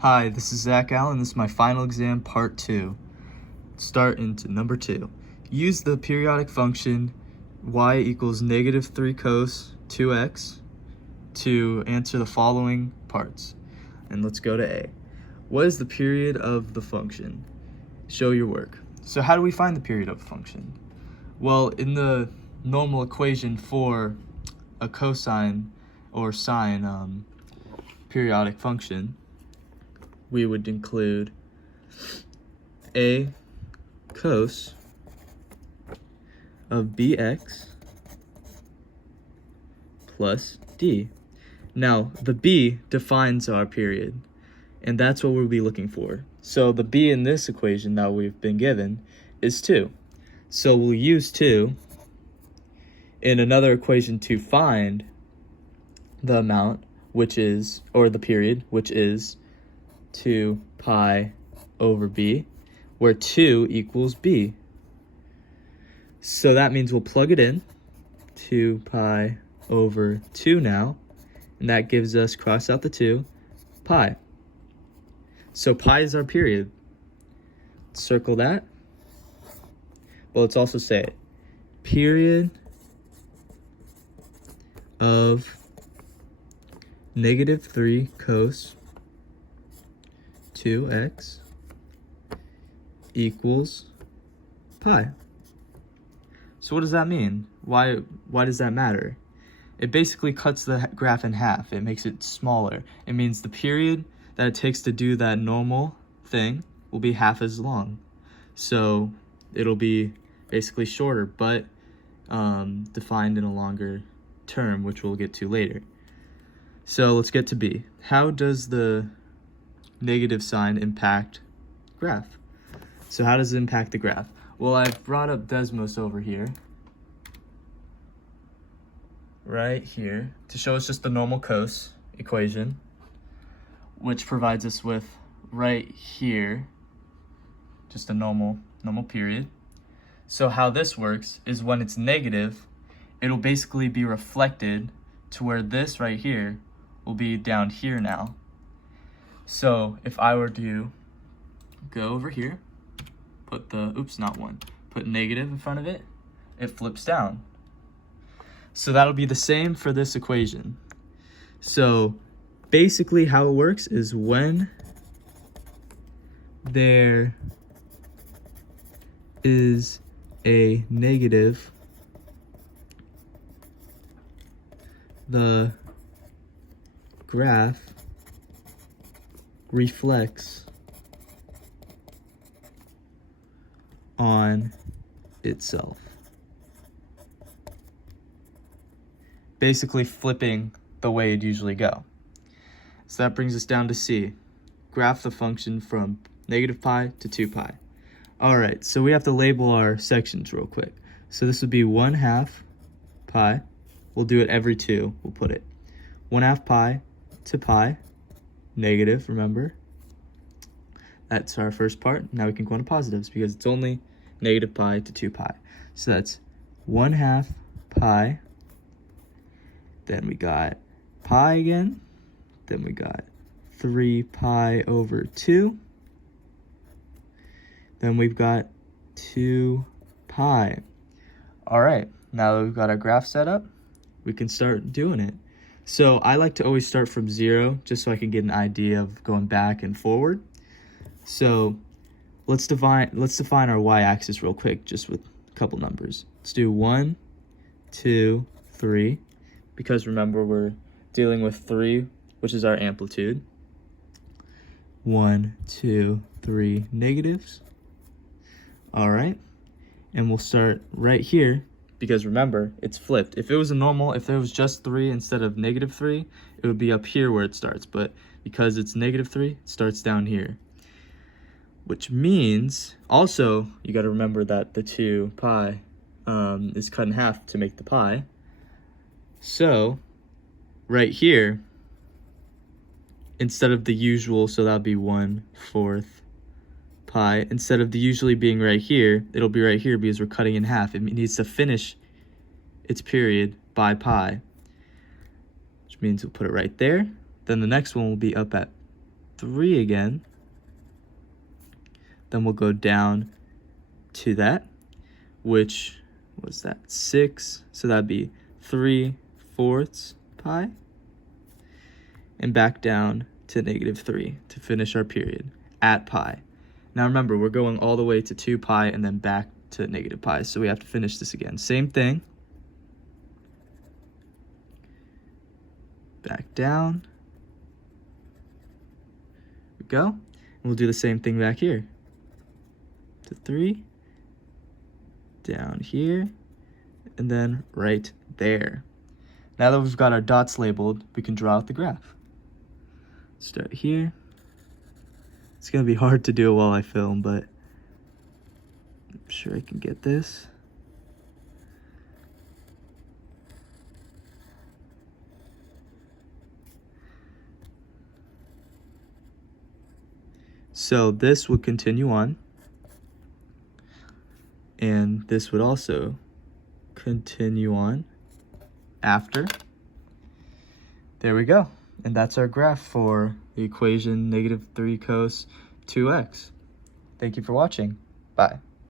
Hi, this is Zach Allen. This is my final exam, part 2. Start into number 2. Use the periodic function y equals negative 3 cos 2x to answer the following parts. And let's go to A. What is the period of the function? Show your work. So how do we find the period of a function? Well, in the normal equation for a cosine or sine periodic function, we would include a cos of bx plus d. Now, the b defines our period, and that's what we'll be looking for. So the b in this equation that we've been given is 2. So we'll use 2 in another equation to find the amount, which is, or the period, which is 2 pi over b, where 2 equals b. So that means we'll plug it in, 2 pi over 2 now, and that gives us, cross out the 2, pi. So pi is our period. Circle that. Well, let's also say it. Period of negative 3 cos 2x equals pi. So what does that mean? Why does that matter? It basically cuts the graph in half. It makes it smaller. It means the period that it takes to do that normal thing will be half as long. So it'll be basically shorter, but defined in a longer term, which we'll get to later. So let's get to B. How does the negative sign impact graph? So how does it impact the graph? Well, I've brought up Desmos over here, right here, to show us just the normal cos equation, which provides us with right here just a normal period. So how this works is when it's negative, it'll basically be reflected to where this right here will be down here now. So if I were to go over here, put the, put negative in front of it, it flips down. So that'll be the same for this equation. So basically how it works is when there is a negative, the graph reflects on itself. Basically flipping the way it'd usually go. So that brings us down to C. Graph the function from negative pi to 2 pi. All right, so we have to label our sections real quick. So this would be 1/2 pi. We'll do it every 2, we'll put it. 1/2 pi to pi, negative, remember? That's our first part. Now we can go into positives because it's only negative pi to 2 pi. So that's 1/2 pi. Then we got pi again. Then we got 3 pi over 2. Then we've got 2 pi. All right, now that we've got our graph set up, we can start doing it. So I like to always start from 0 just so I can get an idea of going back and forward. So let's define our y-axis real quick, just with a couple numbers. Let's do 1, 2, 3, because remember we're dealing with 3, which is our amplitude. 1, 2, 3 negatives. All right, and we'll start right here because remember it's flipped. If it was a normal, if there was just 3 instead of negative 3, it would be up here where it starts, but because it's negative 3, it starts down here. Which means, also, you got to remember that the 2 pi is cut in half to make the pi. So, right here, instead of the usual, so that would be 1/4 pi, instead of the usually being right here, it'll be right here because we're cutting in half. It needs to finish its period by pi, which means we'll put it right there. Then the next one will be up at 3 again. Then we'll go down to that, which was that 6. So that'd be 3/4 pi. And back down to -3 to finish our period at pi. Now remember, we're going all the way to 2 pi and then back to -pi. So we have to finish this again. Same thing. Back down. We go. And we'll do the same thing back here. To 3. Down here. And then right there. Now that we've got our dots labeled, we can draw out the graph. Start here. It's going to be hard to do it while I film, but I'm sure I can get this. So this would continue on, and this would also continue on after. There we go. And that's our graph for the equation -3 cos 2x. Thank you for watching. Bye.